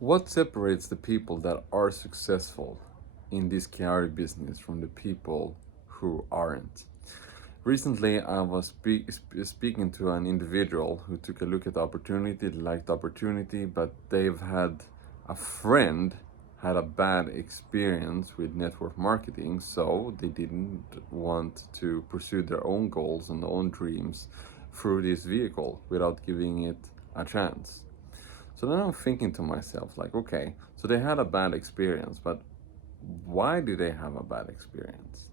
What separates the people that are successful in this Quiari business from the people who aren't? Recently, I was speaking to an individual who took a look at the opportunity, liked the opportunity, but they've had a friend had a bad experience with network marketing, so they didn't want to pursue their own goals and their own dreams through this vehicle without giving it a chance. So then I'm thinking to myself, like, okay, so they had a bad experience, but why did they have a bad experience,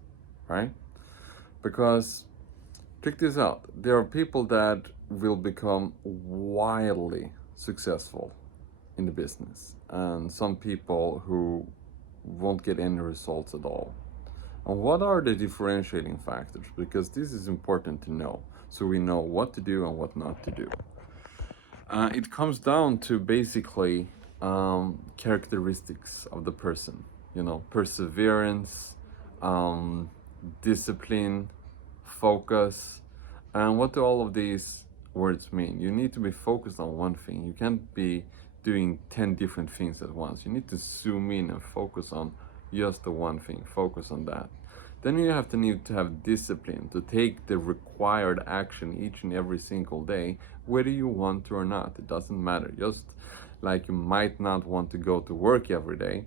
right? Because check this out, there are people that will become wildly successful in the business, and some people who won't get any results at all. And what are the differentiating factors? Because this is important to know, so we know what to do and what not to do. It comes down to basically characteristics of the person, perseverance, um, discipline, focus. And what do all of these words mean? You need to be focused on one thing. You can't be doing 10 different things at once. You need to zoom in and focus on just the one thing, focus on that. Then you need to have discipline to take the required action each and every single day, whether you want to or not. It doesn't matter. Just like you might not want to go to work every day,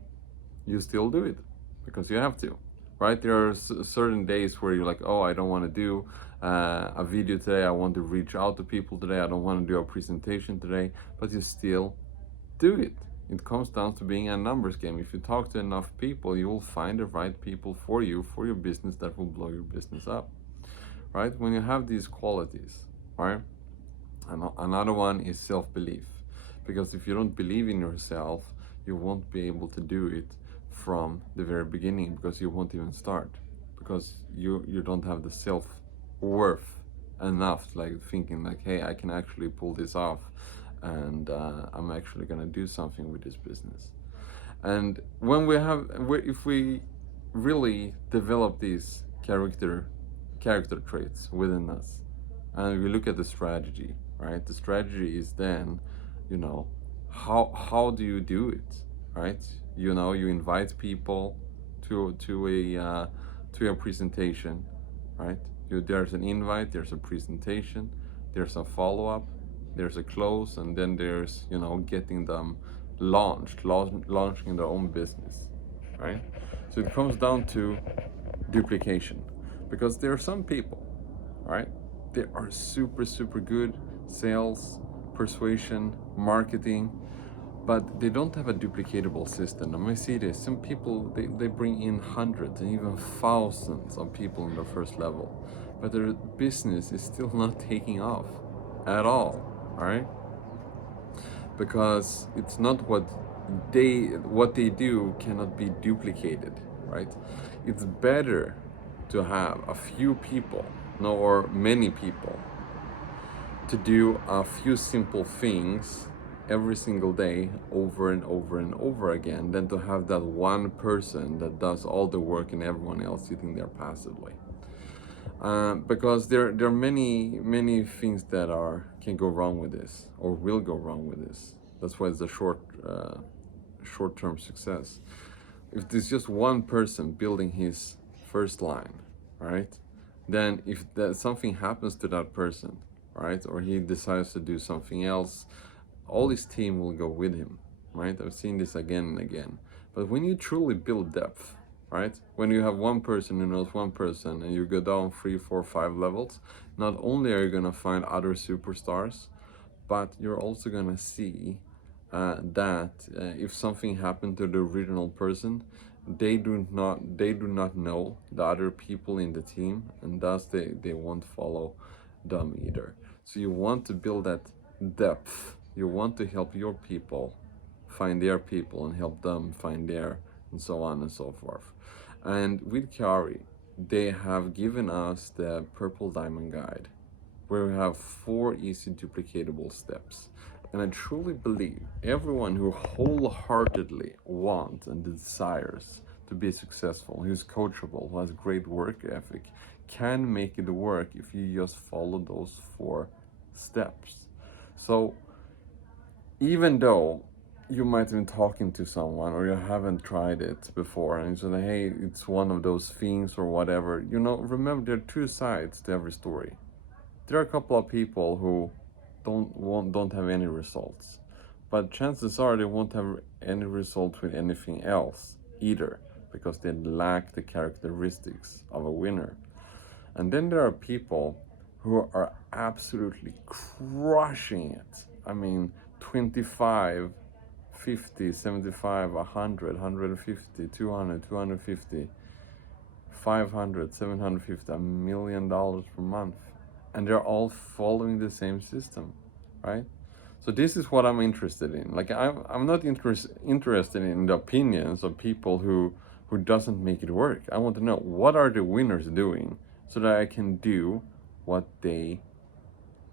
you still do it because you have to, right? There are certain days where you're like, oh, I don't want to do a video today. I want to reach out to people today. I don't want to do a presentation today, but you still do it. It comes down to being a numbers game. If you talk to enough people, you will find the right people for you, for your business, that will blow your business up, right? When you have these qualities, right? And another one is self-belief, because if you don't believe in yourself, you won't be able to do it from the very beginning, because you won't even start, because you don't have the self-worth enough, like thinking like, hey, I can actually pull this off, and I'm actually gonna do something with this business. And if we really develop these character traits within us, and we look at the strategy, right? The strategy is then, how do you do it, right? You invite people to a presentation, right? There's an invite, there's a presentation, there's a follow-up, there's a close, and then there's getting them launching their own business, right? So it comes down to duplication, because there are some people, right? They are super good sales, persuasion, marketing, but they don't have a duplicatable system. And I see this. Some people, they bring in hundreds and even thousands of people in their first level, but their business is still not taking off at all, right? Because it's not what they do cannot be duplicated, right? It's better to have a few people, no, or many people, to do a few simple things every single day over and over and over again, than to have that one person that does all the work and everyone else sitting there passively. Because there are many things that can go wrong with this, or will go wrong with this. That's why it's a short-term success. If there's just one person building his first line, right? Then if something happens to that person, right, or he decides to do something else, all his team will go with him, right? I've seen this again and again. But when you truly build depth, right? When you have one person who knows one person, and you go down 3, 4, 5 levels, not only are you gonna find other superstars, but you're also gonna see that if something happened to the original person, they do not know the other people in the team, and thus they won't follow them either. So you want to build that depth. You want to help your people find their people and help them find their, and so on and so forth. And with Quiari, they have given us the Purple Diamond Guide, where we have 4 easy duplicatable steps. And I truly believe everyone who wholeheartedly wants and desires to be successful, who's coachable, who has great work ethic, can make it work if you just follow those 4 steps. So even though you might have been talking to someone or you haven't tried it before and you say, hey, it's one of those things or whatever. Remember, there are two sides to every story. There are a couple of people who don't have any results, but chances are they won't have any results with anything else either, because they lack the characteristics of a winner. And then there are people who are absolutely crushing it. I mean, 25, 50, 75, 100, 150, 200, 250, 500, 750, $1 million per month. And they're all following the same system, right? So this is what I'm interested in. Like I'm not interested in the opinions of people who doesn't make it work. I want to know, what are the winners doing so that I can do what they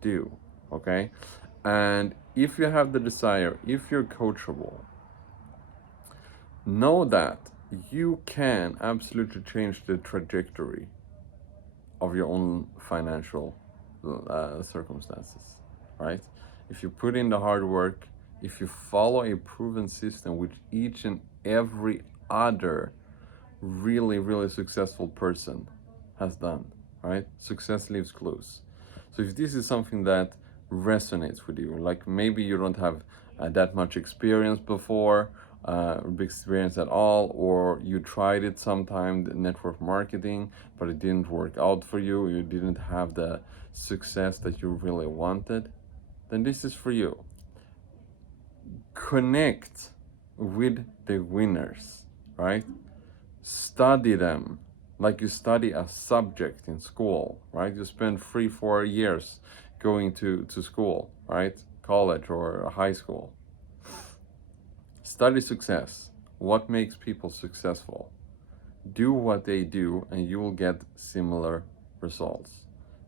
do, okay? And if you have the desire, if you're coachable, know that you can absolutely change the trajectory of your own financial circumstances, right? If you put in the hard work, if you follow a proven system which each and every other really, really successful person has done, right? Success leaves clues. So if this is something that resonates with you, like maybe you don't have that much experience before, experience at all, or you tried it sometime, the network marketing, but it didn't work out for you, you didn't have the success that you really wanted, then this is for you. Connect with the winners, right? Study them like you study a subject in school, right? You spend 3-4 years going to school, right? College or high school. Study success. What makes people successful? Do what they do and you will get similar results.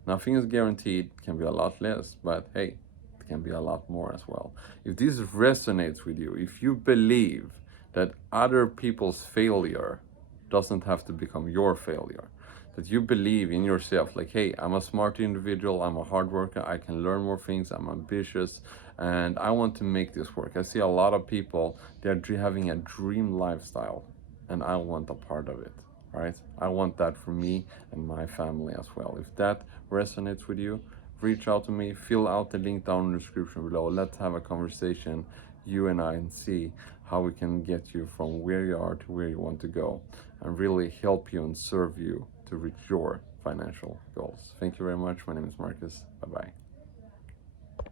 Nothing is guaranteed, it can be a lot less, but hey, it can be a lot more as well. If this resonates with you, if you believe that other people's failure doesn't have to become your failure, that you believe in yourself, like, hey, I'm a smart individual, I'm a hard worker, I can learn more things, I'm ambitious, and I want to make this work. I see a lot of people, they're having a dream lifestyle, and I want a part of it, right? I want that for me and my family as well. If that resonates with you, reach out to me, fill out the link down in the description below. Let's have a conversation, you and I, and see how we can get you from where you are to where you want to go and really help you and serve you to reach your financial goals. Thank you very much. My name is Marcus. Bye-bye.